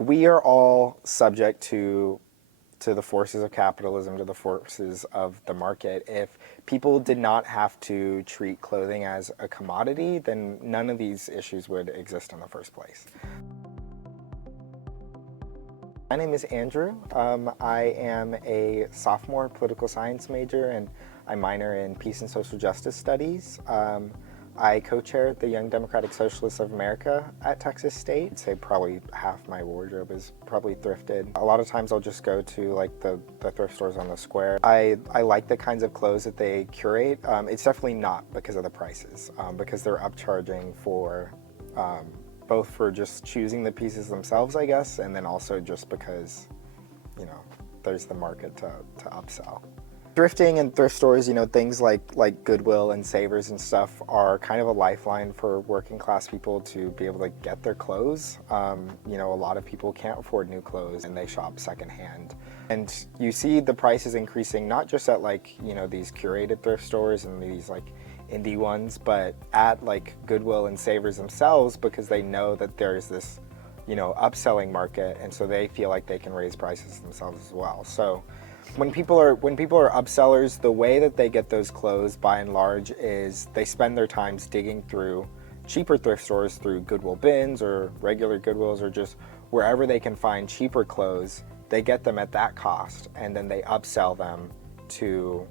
We are all subject to the forces of capitalism, to the forces of the market. If people did not have to treat clothing as a commodity, then none of these issues would exist in the first place. My name is Andrew. I am a sophomore political science major, and I minor in peace and social justice studies. I co-chair the Young Democratic Socialists of America at Texas State. I'd say probably half my wardrobe is probably thrifted. A lot of times I'll just go to like the thrift stores on the square. I like the kinds of clothes that they curate. It's definitely not because of the prices, because they're upcharging for both for just choosing the pieces themselves, I guess, and then also just because, you know, there's the market to upsell. Thrifting and thrift stores, you know, things like Goodwill and Savers and stuff are kind of a lifeline for working class people to be able to get their clothes. You know, a lot of people can't afford new clothes and they shop secondhand. And you see the prices increasing not just at like, you know, these curated thrift stores and these like indie ones, but at like Goodwill and Savers themselves, because they know that there's this, you know, upselling market, and so they feel like they can raise prices themselves as well. So when people are upsellers, the way that they get those clothes by and large is they spend their times digging through cheaper thrift stores, through Goodwill bins or regular Goodwills, or just wherever they can find cheaper clothes. They get them at that cost, and then they upsell them to,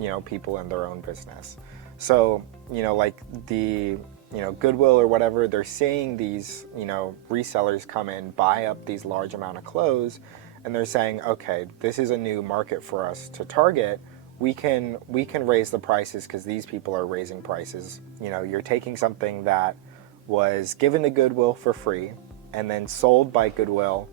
you know, people in their own business. So, you know, like the, you know, Goodwill or whatever, they're seeing these, you know, resellers come in, buy up these large amount of clothes, and they're saying, okay, this is a new market for us to target. We can raise the prices because these people are raising prices. You know, you're taking something that was given to Goodwill for free and then sold by Goodwill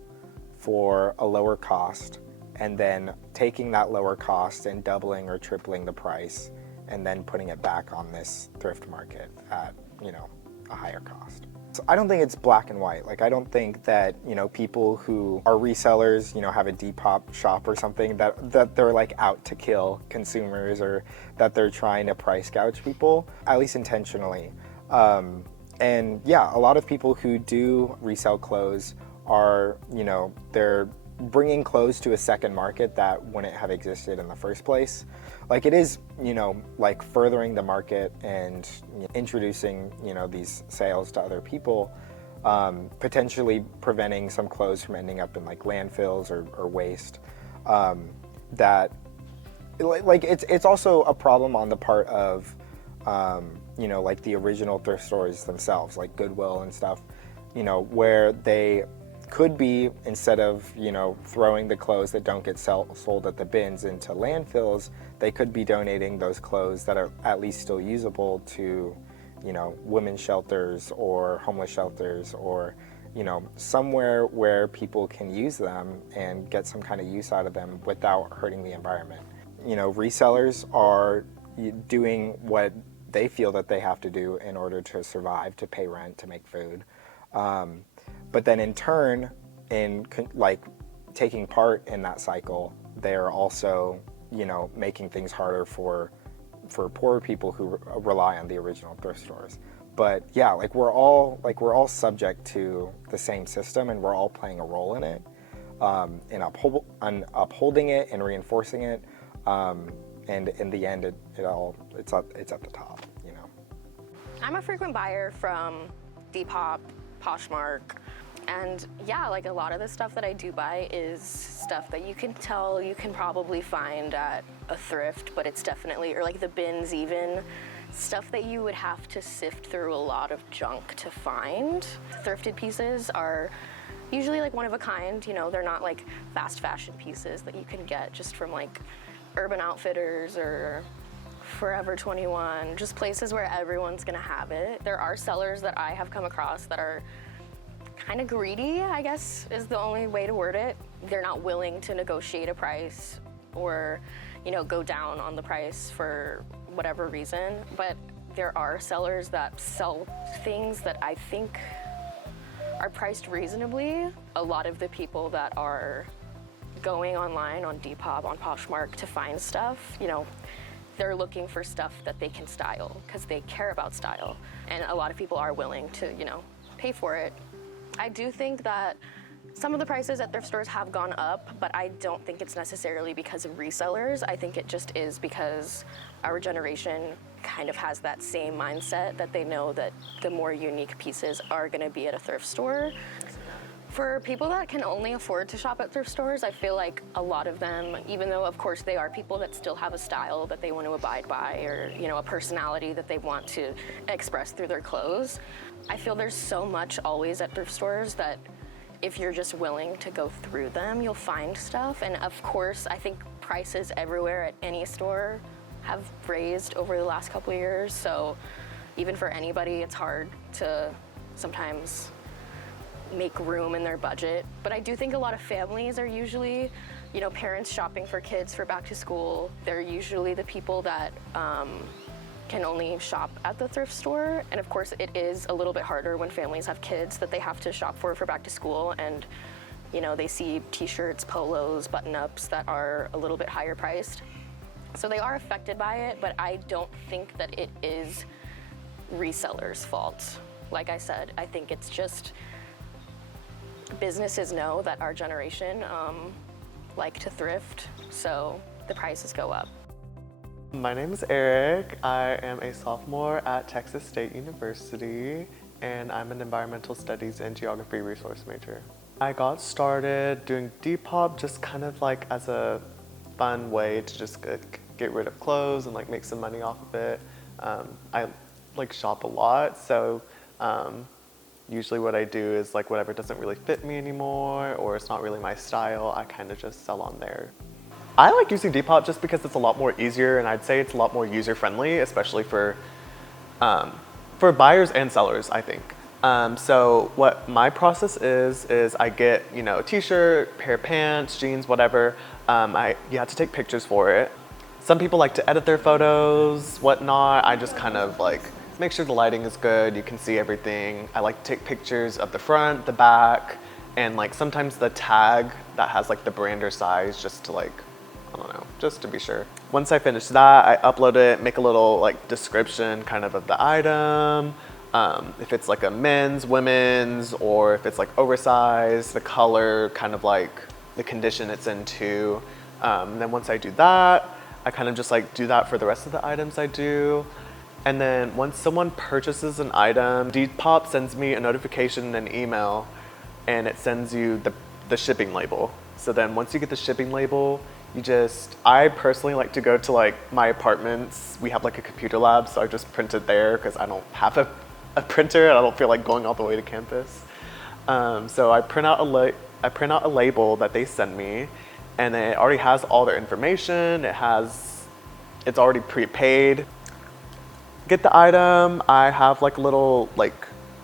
for a lower cost, and then taking that lower cost and doubling or tripling the price and then putting it back on this thrift market at, you know, a higher cost. So I don't think it's black and white. Like, I don't think that, you know, people who are resellers, you know, have a Depop shop or something, that they're like out to kill consumers, or that they're trying to price gouge people, at least intentionally. And yeah, a lot of people who do resell clothes are, you know, they're bringing clothes to a second market that wouldn't have existed in the first place. Like, it is, you know, like furthering the market and introducing, you know, these sales to other people, potentially preventing some clothes from ending up in like landfills or waste. That, like, it's also a problem on the part of, you know, like the original thrift stores themselves, like Goodwill and stuff, you know, where they could be, instead of, you know, throwing the clothes that don't get sold at the bins into landfills, they could be donating those clothes that are at least still usable to, you know, women's shelters or homeless shelters, or, you know, somewhere where people can use them and get some kind of use out of them without hurting the environment. You know, resellers are doing what they feel that they have to do in order to survive, to pay rent, to make food. But then in turn, in like taking part in that cycle, they're also, you know, making things harder for poorer people who rely on the original thrift stores. But yeah, like we're all subject to the same system, and we're all playing a role in it, in upholding it and reinforcing it. And in the end, it's at the top, you know. I'm a frequent buyer from Depop, Poshmark, and yeah, like a lot of the stuff that I do buy is stuff that you can tell you can probably find at a thrift, but it's definitely, or like the bins even, stuff that you would have to sift through a lot of junk to find. Thrifted pieces are usually like one of a kind, you know, they're not like fast fashion pieces that you can get just from like Urban Outfitters or Forever 21, just places where everyone's gonna have it. There are sellers that I have come across that are kind of greedy, I guess is the only way to word it. They're not willing to negotiate a price or, you know, go down on the price for whatever reason. But there are sellers that sell things that I think are priced reasonably. A lot of the people that are going online on Depop, on Poshmark to find stuff, you know, they're looking for stuff that they can style because they care about style. And a lot of people are willing to, you know, pay for it. I do think that Some of the prices at thrift stores have gone up, but I don't think it's necessarily because of resellers. I think it just is because our generation kind of has that same mindset that they know that the more unique pieces are going to be at a thrift store. For people that can only afford to shop at thrift stores, I feel like a lot of them, even though of course they are people that still have a style that they want to abide by, or a personality that they want to express through their clothes, I feel there's so much always at thrift stores that if you're just willing to go through them, you'll find stuff. And of course, I think prices everywhere at any store have raised over the last couple of years. So even for anybody, it's hard to sometimes make room in their budget. But I do think a lot of families are usually, parents shopping for kids for back to school. They're usually the people that can only shop at the thrift store. And of course, it is a little bit harder when families have kids that they have to shop for back to school, and they see t-shirts, polos, button-ups that are a little bit higher priced. So they are affected by it, but I don't think that it is resellers' fault. Like I said, I think it's just businesses know that our generation like to thrift, so the prices go up. My name is Eric. I am a sophomore at Texas State University, and I'm an environmental studies and geography resource major. I got started doing Depop just kind of like as a fun way to just get rid of clothes and like make some money off of it. I like shop a lot, so usually what I do is like whatever doesn't really fit me anymore or it's not really my style, I kind of just sell on there. I like using Depop just because it's a lot more easier, and I'd say it's a lot more user-friendly, especially for buyers and sellers, I think. So what my process is I get, a t-shirt, pair of pants, jeans, whatever. You have to take pictures for it. Some people like to edit their photos, whatnot. I just kind of like make sure the lighting is good, you can see everything. I like to take pictures of the front, the back, and like sometimes the tag that has like the brand or size just to like, I don't know, just to be sure. Once I finish that, I upload it, make a little like description kind of the item. If it's like a men's, women's, or if it's like oversized, the color, kind of like the condition it's in too. And then once I do that, I kind of just like do that for the rest of the items I do. And then once someone purchases an item, Depop sends me a notification and an email, and it sends you the shipping label. So then once you get the shipping label, I personally like to go to like my apartments. We have like a computer lab, so I just print it there because I don't have a printer and I don't feel like going all the way to campus. So I print out a label that they send me, and it already has all their information. It's already prepaid. Get the item, I have like little like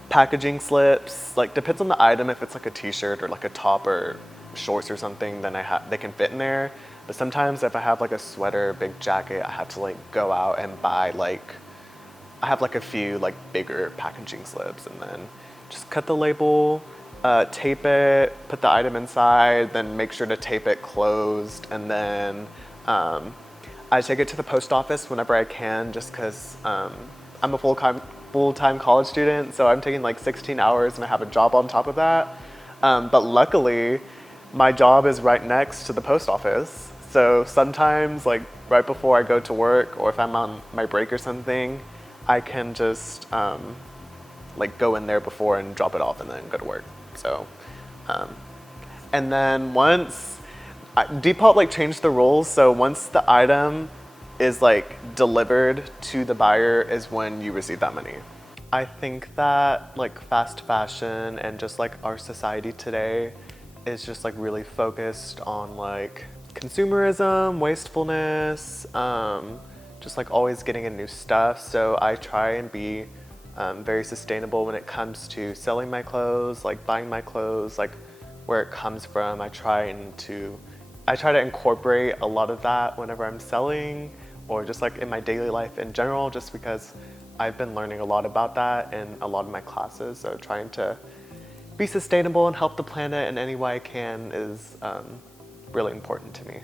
packaging slips, like depends on the item. If it's like a t-shirt or like a top or shorts or something, then they can fit in there. But sometimes if I have like a sweater, big jacket, I have to like go out and buy I have like a few like bigger packaging slips, and then just cut the label, tape it, put the item inside, then make sure to tape it closed, and then I take it to the post office whenever I can, just because I'm a full-time college student, so I'm taking like 16 hours and I have a job on top of that. But luckily, my job is right next to the post office. So sometimes, like right before I go to work, or if I'm on my break or something, I can just like go in there before and drop it off and then go to work. So, and then Depop like changed the rules, so once the item is like delivered to the buyer is when you receive that money. I think that like fast fashion and just like our society today is just like really focused on like consumerism, wastefulness, just like always getting in new stuff. So I try and be very sustainable when it comes to selling my clothes, like buying my clothes, like where it comes from. I try to incorporate a lot of that whenever I'm selling, or just like in my daily life in general, just because I've been learning a lot about that in a lot of my classes. So trying to be sustainable and help the planet in any way I can is really important to me.